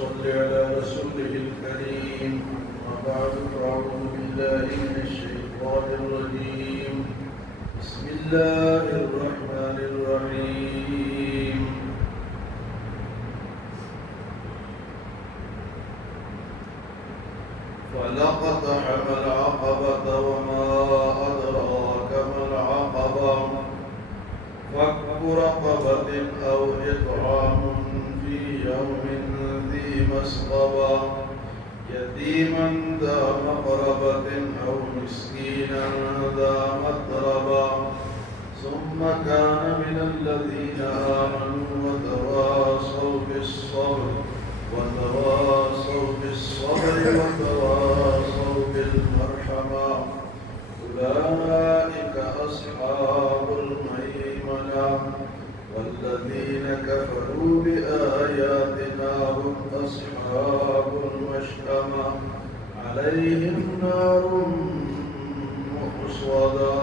وصل على رسوله الكريم. أما بعد فأعوذ بالله من الشيطان الرجيم. بسم الله الرحمن الرحيم. فلقتحم العقبة وما أدراك ما العقبة فك رقبة أو إطعام في يوم ذي مسغبة يتيما ذا مقربة أو مسكينا ذا متربة ثم كان من الذين آمنوا وتواصوا بالصبر وتواصوا بالمرحمة أولئك أصحاب الميمنة والذين كفروا بآياتنا هم أصحاب المشأمة عليهم نار مؤصدة.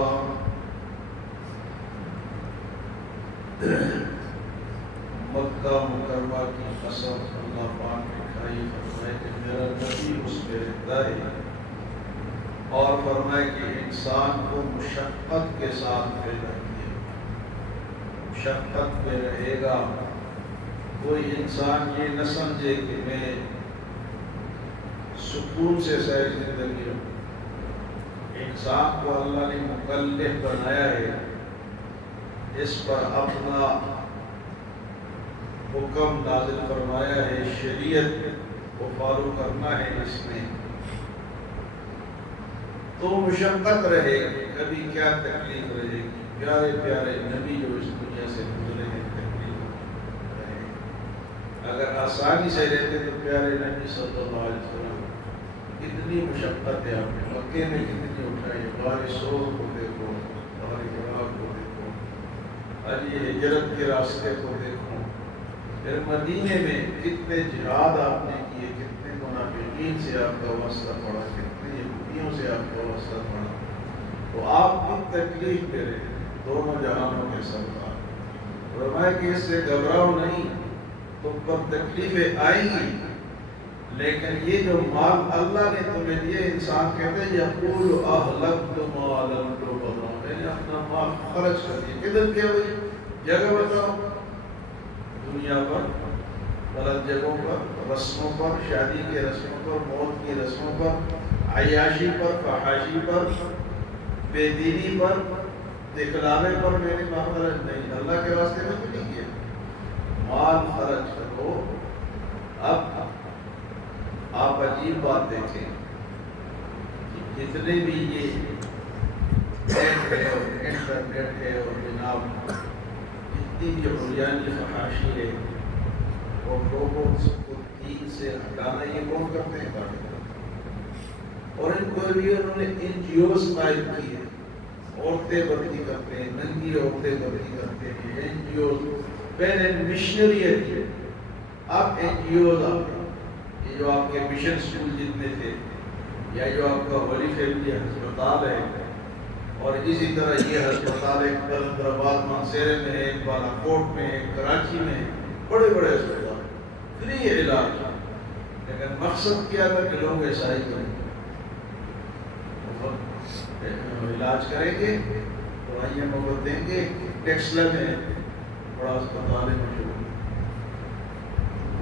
مکہ مکرمہ کی قسم اللہ پاک نے کھائی، فرمائے کہ میرا نبی اس میں رہتا ہے، اور فرمائے کہ انسان کو مشقت کے ساتھ پیدا کیا، مشقت میں رہے گا. کوئی انسان یہ نہ سمجھے کہ میں سکون سے سیر زندگی ہوں. انسان کو اللہ نے مکلف بنایا ہے، اس پر اپنا حکم نازل فرمایا ہے، شریعت کو فالو کرنا ہے. اس میں تو مشقت رہے گی، کبھی کیا تکلیف رہے گی. پیارے پیارے نبی جو اس دنیا سے گزرے ہیں تکلیف رہے گی. اگر آسانی سے رہتے تو پیارے نبی صلی اللہ علیہ وسلم کتنی مشقت ہے. آپ نے مکے میں کتنی اٹھائی، بارشوں کو دیکھو، بارش کو دیکھو، علی ہجرت کے راستے کو دیکھو، پھر مدینے میں کتنے جہاد آپ نے کیے، کتنے منافقین سے آپ کا واسطہ پڑا، کتنے یہودیوں سے آپ کا واسطہ پڑا. تو آپ کی تکلیف پہ رہے دونوں جہانوں کے سردار. فرمایا کہ اس سے گھبراؤ نہیں، تم پر تکلیفیں آئیں گی، لیکن یہ جو مال اللہ نے تمہیں دیے، انسان کہتے ہیں یقول اہلکت مالا لبدا، میں نے اپنا مال خرچ کر دیا. کدھر کیا بھائی؟ جگہ بتاؤ. دنیا پر، غلط جگہوں پر، رسموں پر، شادی کے رسموں پر، موت کی رسموں پر، عیاشی پر، فحاشی پر، بے دینی پر، دکھلاوے پر میں نے مال خرچ نہیں. اللہ کے راستے میں تو نہیں کیا. مال خرچ کرو. اب آپ عجیب بات دیکھیں کہ جتنے بھی یہ نیٹ ہے اور انٹرنیٹ ہے اور جناب اتنی بھی عریانی فحاشی ہے اور لوگوں کو دین سے ہٹانا، یہ کون کرتے ہیں؟ اور ان کو بھی انہوں نے NGOs قائم کی ہے. عورتیں بھرتی کرتے ہیں، ننگی عورتیں بھرتی کرتے ہیں. NGOs پہلے مشنریت ہے، اب NGOs آپ یہ جو آپ کے مشن اسکول جتنے تھے، یا جو آپ کا ولی فیملی ہسپتال ہے، اور اسی طرح یہ ہسپتال ایک کلندرآباد مانسیرے میں ہے، ایک بالا کوٹ میں ہے، ایک کراچی میں ہے، بڑے بڑے ہسپتال فری علاج. لیکن مقصد کیا تھا کہ لوگ عیسائی کریں، علاج کریں گے، دوائیاں مفت دیں گے. ٹیکسلا میں بڑا اسپتال ہے مشہور،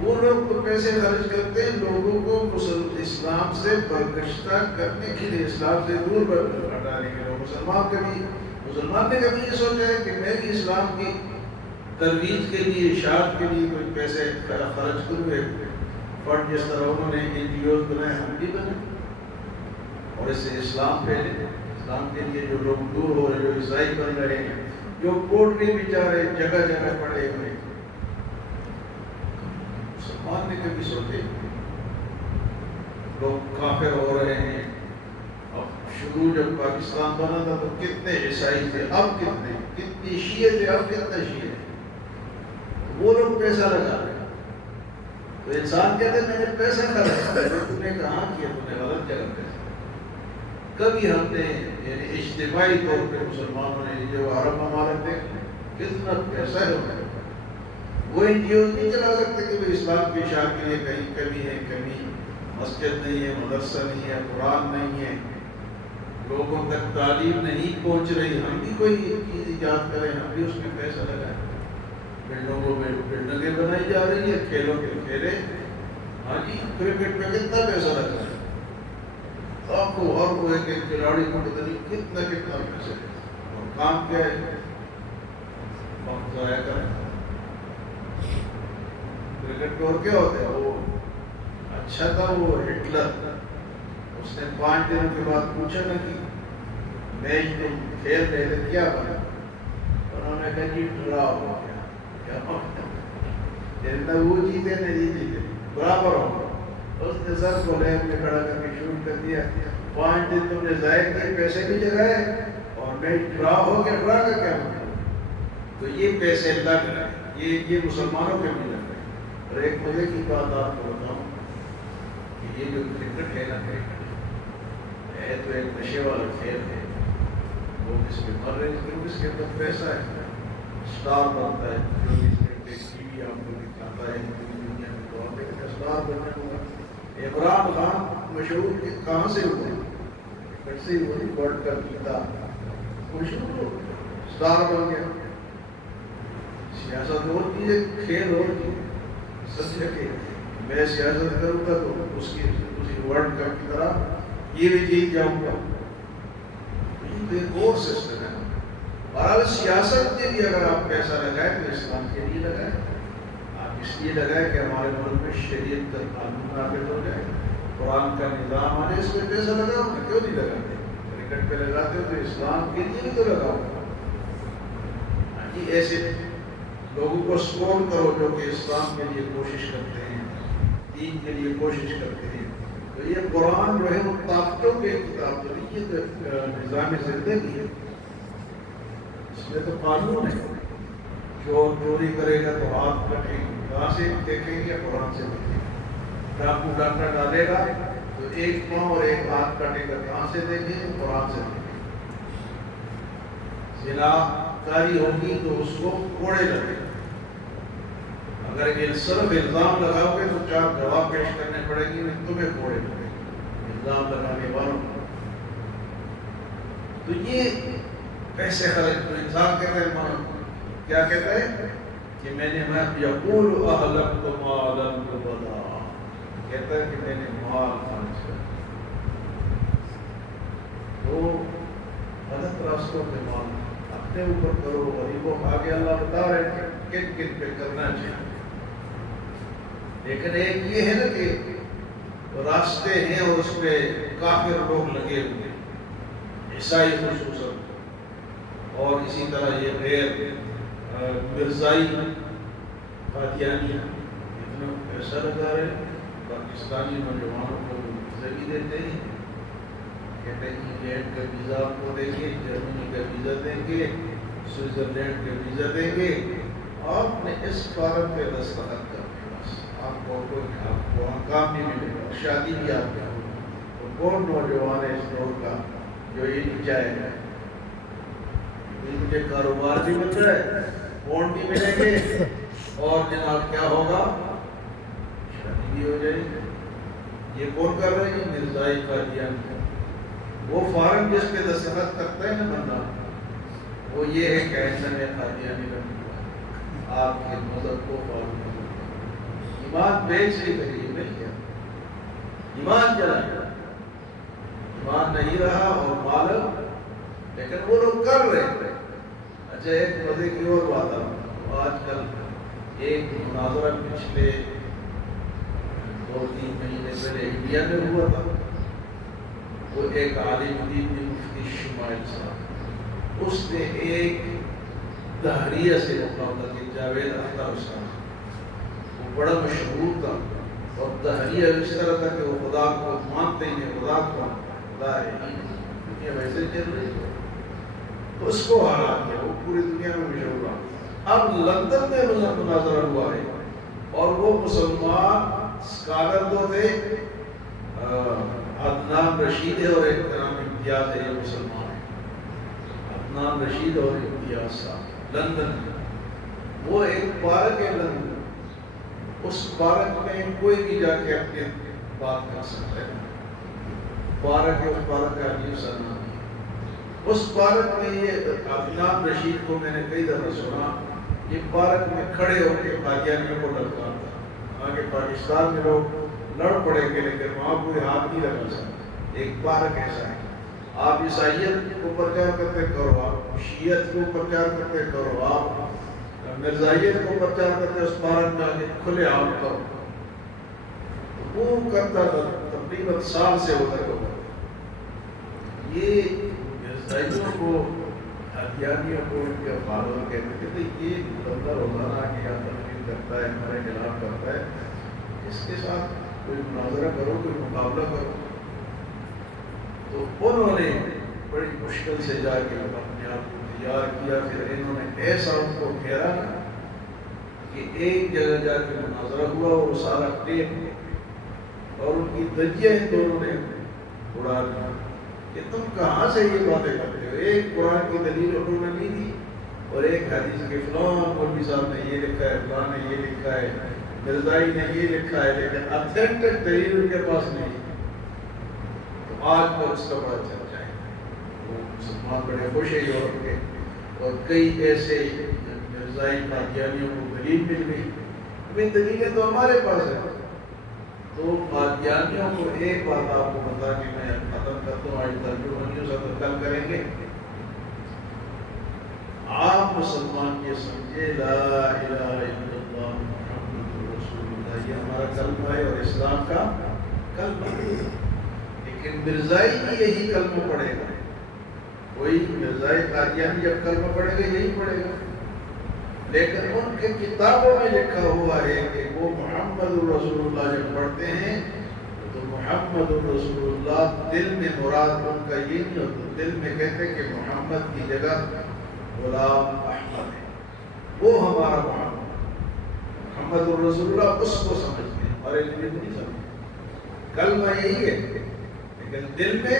وہ لوگ تو پیسے خرچ کرتے ہیں لوگوں کو اسلام سے برگشتہ کرنے کے لیے، اسلام سے دور ہٹانے کے لیے. مسلمان نے کبھی یہ سوچا ہے کہ میں بھی اسلام کی ترویج کے لیے، اشاعت کے لیے کوئی پیسے خرچ کروں؟ فنڈ جس طرح انہوں نے NGOs بنائے، ہم بھی بنائیں اور اس سے اسلام پھیلے. اسلام کے لیے جو لوگ دور ہو رہے، جو عیسائی بن رہے ہیں، جو کوٹری بیچارے جگہ جگہ پڑے ہوئے، مسلمان نے کبھی سوچے؟ لوگ کافر ہو رہے ہیں. اب شروع جب پاکستان بنا تھا تو کتنے عیسائی تھے، اب کتنی شیعہ تھے، اب کتنے شیعہ. وہ لوگ پیسہ لگا رہے ہیں. تو انسان کہتے ہیں میں نے پیسہ خرچ کیا. تم نے کہاں کیا؟ تم نے غلط جگہ پیسہ. کبھی ہم نے یعنی اجتماعی طور پہ مسلمانوں نے جو عرب ممالک تھے کتنا پیسہ ہے، وہ NGOs نہیں چلا سکتے کہ اسلام کی اشاعت کے لیے کہیں کمی ہے، کمی مسجد نہیں ہے، مدرسہ نہیں ہے، قرآن نہیں ہے، لوگوں تک تعلیم نہیں پہنچ رہی، ہم بھی کوئی چیز ایجاد کریں، ہم بھی اس میں پیسہ لگائیں۔ بلڈنگوں میں بلڈنگیں بنائی جا رہی ہے، کھیلوں کے کھیلے، ہاں جی کرکٹ میں کتنا پیسہ لگتا ہے، آپ کو اور وہ ایک کھلاڑی کو پتہ نہیں کتنا پیسہ ہے، اور کام کیا ہے، وقت ضائع کریں۔ کرکٹ میں اور کیا ہوتا ہے، وہ اچھا تھا وہ ہٹلر، اس نے 5 دنوں کے بعد پوچھا نا کہ میچ تم کھیل رہے تھے کیا بنا، انہوں نے کہا جی ڈرا ہو گیا، نہ وہ جیتے نہ یہ جیتے، برابر ہو۔ اس نے سر کو لیب میں کھڑا کر کے شروع کر دیا، 5 دن تم نے ضائع کیے، پیسے بھی جگائے اور میچ ڈرا ہو گیا، ڈرا کا کیا مطلب؟ تو یہ پیسے لگ رہے ہیں، یہ مسلمانوں کے بھی لگ رہے ہیں۔ اور ایک مزے کی بات آپ کو بتاؤں کہ یہ جو کرکٹ ہے نا، کرکٹ ہے تو ایک نشے والا کھیل ہے، لوگ اس میں مر رہے ہیں کیونکہ اس کے اندر پیسہ ہے، اسٹار بنتا ہے، جو بھی ٹی وی آپ کو دکھاتا ہے پوری دنیا میں، تو آپ ایک اسٹار بننے کو۔ عمران خان مشہور کہاں سے ہوئے؟ کرکٹ سے ہوئی، ورلڈ کپ جیتا، مشہور ہو گیا، اسٹار بن گیا۔ سیاست اور چیز ہے، کھیل اور چیز۔ سچ ہے کہ میں سیاست کروں گا تو اسی ورلڈ کپ کی طرح یہ بھی جیت جاؤں گا، یہ ایک اور سسٹم ہے۔ اور سیاست میں بھی اگر آپ پیسہ لگائیں تو اسلام کے لیے لگائیں، آپ اس لیے لگائیں کہ ہمارے ملک میں شریعت کا قانون نافذ ہو جائے، قرآن کا نظام آنے، اس میں پیسہ لگاؤ، کیوں نہیں لگاتے؟ کرکٹ پہ لگاتے ہو تو اسلام کے لیے بھی تو لگاؤ۔ ایسے لوگوں کو سپورٹ کرو جو کہ اسلام کے لیے کوشش کرتے ہیں، دین کے لیے کوشش کرتے ہیں۔ تو یہ قرآن جو ہے وہ طاقتوں کے کتاب تو نہیں، یہ تو نظام زندگی ہے، اس میں تو قانون ہے، جو چوری کرے گا تو ہاتھ کٹیں گے، کہاں سے دیکھیں گے؟ قرآن سے دیکھیں گے۔ ڈاکو ڈاکہ ڈالے گا تو ایک پاؤں اور ایک ہاتھ کٹے گا، کہاں سے دیکھیں گے؟ قرآن سے دیکھیں گے۔ زنا کاری ہوگی تو اس کو کوڑے لگے گا، اگر صرف الزام لگاؤ گے تو 4 گواہ پیش کرنے پڑے گی، تمہیں کوڑے لگے گا الزام لگانے والوں کو۔ تو یہ پیسے خرچ، تو انسان کہتا ہے، کیا کہتا ہے کہ میں نے یقول اہلکت مالا لبدا، کہتا ہے کہ میں نے مال خرچ کر، تو غلط راستوں پہ مال اپنے اوپر کرو، غریبوں کو آگے اللہ بتا رہے ہیں کن کن پہ کرنا چاہیے۔ لیکن ایک یہ ہے نا کہ راستے ہیں اور اس پہ کافر لوگ لگے ہوئے، عیسائی خصوصاً، اور اسی طرح یہ غیر مرزائی قادیانی اتنا پیسہ لگا رہے ہیں، پاکستانی نوجوانوں کو ویزا بھی دیتے ہیں، کہتے ہیں انگلینڈ کا ویزا آپ کو دیں گے، جرمنی کا ویزا دیں گے، سوئٹزرلینڈ کا ویزا دیں گے، آپ نے اس فارم پہ دستخط کر کے بس آپ کو کام بھی ملے گا، شادی بھی آپ کا ہوگا۔ تو کون نوجوان ہے اس دور کا جو یہ نہیں چاہے گا؟ مجھے کاروبار بھی مل رہا ہے، فون بھی ملیں گے، اور جناب کیا ہوگا؟ شادی بھی ہو جائے گی۔ یہ کون کر رہے ہیں؟ مرزائی قادیانی۔ وہ فارم جس پہ دستخط کرتا ہے نا بندہ، وہ یہ ہے کہ ایسا میں قادیانی بنوں، آپ کے مذہب کو فالو کروں، ایمان بیچ لی کریے نہیں کیا، ایمان چلا گیا، ایمان نہیں رہا اور مال، لیکن وہ لوگ کر رہے ہیں۔ اچھا ایک مزے کی اور بات ہے، آج کل ایک مناظرہ پچھلے 2-3 مہینے پہلے انڈیا میں ہوا تھا، وہ ایک عالم دین مفتی شمائل صاحب، اس نے ایک دہریہ سے مقابلہ کیا، جاوید اختر صاحب، وہ بڑا مشہور تھا، اور دہریہ اس طرح تھا کہ وہ خدا کو مانتے ہیں، خدا کو خدا ہے دنیا ویسے چل رہی ہے، تو اس کو ہرا دیا، وہ پوری دنیا میں مشہور رہا۔ اب لندن میں مناظرہ ہوا ہے، اور وہ مسلمان اسکالر دو تھے، عدنان رشید ہے اور ایک نام امتیاز ہے، یہ مسلمان ہے، عدنان رشید اور امتیاز صاحب لندن میں، وہ ایک پارک ہے لندن، اس پارک میں کوئی بھی جا کے اپنی بات کر سکتا ہے. پارک ہے، اس پارک کا عجیب سا نام ہے. اس پارک میں یہ عدنان رشید کو میں نے کئی دفعہ سنا، یہ پارک میں کھڑے ہو کے قادیانیوں کو لڑکا تھا. آگے پاکستان میں لوگ لڑ پڑے گے لیکن وہاں کوئی ہاتھ نہیں لگا سکتا. ایک پارک ایسا ہے، آپ عیسائیت کو پرچار کرتے کرو، آپ شیعت کو پرچار کرتے کرو، آپ مرزائیت کو پرچار کرتے اس پارک میں آگے کھلے عام کرو. وہ کرتا تھا تقریباً سال سے ادھر ہوگا. یہ مرزائیوں کو، قادیانیوں کو ان کے فالوور کہتے تھے یہ بندہ روزانہ آ کے یہاں تقریر کرتا ہے، ہمارے خلاف کرتا ہے، اس کے ساتھ کوئی مناظرہ کرو، کوئی مقابلہ کرو. تو انہوں نے بڑی مشکل سے جا کے اپنے آپ کو تیار کیا. پھر انہوں نے ایسا ان کو گھیرا کہ ایک جگہ جا کے مناظرہ ہوا اور وہ سارا ٹیپ اور ان کی دھجیاں ان دونوں نے اڑا دیا کہ تم کہاں سے یہ باتیں کرتے ہو. ایک قرآن کی دلیل انہوں نے نہیں دی اور ایک حدیث کے فلاں مولوی صاحب نے یہ لکھا ہے، فلاں نے یہ لکھا ہے، مرزائی نے یہ لکھا ہے، لیکن اتھینٹک دلیل ان کے پاس نہیں. تو آج تو اس کا بڑا چرچا ہے. وہ مسلمان بڑے خوش ہیں یورپ کے، اور کئی ایسے مرزائی قادیانیوں کو دلیل مل گئی. ابھی دلیلیں تو ہمارے پاس ہیں. تو قادیانیوں کو ایک بات آپ کو بتا کہ میں ختم کرتا ہوں، آج ترجمہ نہیں ہو سکتا، کل کریں گے. آپ مسلمان یہ سمجھے لا الہ الا اللہ محمد رسول اللہ، یہ ہمارا کلمہ ہے اور اسلام کا کلمہ ہے. لیکن مرزائی بھی یہی کلمہ پڑھے گا. کوئی مرزائی قادیانی جب کلمہ پڑھے گا یہی پڑھے گا، لیکن ان کے کتابوں میں لکھا ہوا ہے کہ وہ محمد رسول اللہ جب پڑھتے ہیں تو محمد رسول اللہ دل میں مراد ان کا یہ نہیں ہوتا. دل میں کہتے کہ محمد کی جگہ غلام احمد ہے، وہ ہمارا محمد رسول اللہ اس کو سمجھتے ہیں، ہمارے لیے نہیں سمجھتے. کلمہ یہی ہے لیکن دل میں.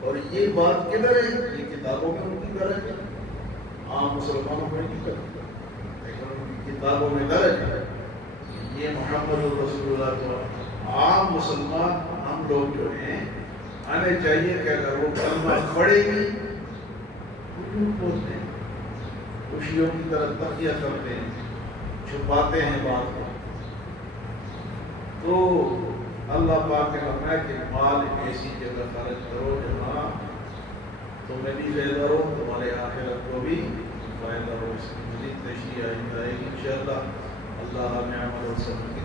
اور یہ بات کدھر ہے؟ یہ کتابوں میں ان کی درج ہے، عام مسلمانوں میں نہیں کرتے، لیکن ان کی کتابوں میں درج ہے. یہ محمد رسول اللہ تو عام مسلمان ہم لوگ جو ہیں آنے چاہیے کہ اگر وہ کلمہ پڑھے گی بولتے ہیں، خوشیوں کی طرح تقیہ کرتے ہیں، چھپاتے ہیں بات کو. تو اللہ پاک نے فرمایا کہ مال ایسی جگہ خرچ کرو جہاں تمہیں بھی فائدہ ہو، تمہارے آخرت کو بھی فائدہ ہو. اس کی مزید تشریح آئے گی انشاءاللہ. اللہ ہمیں عمل و سمجھ کی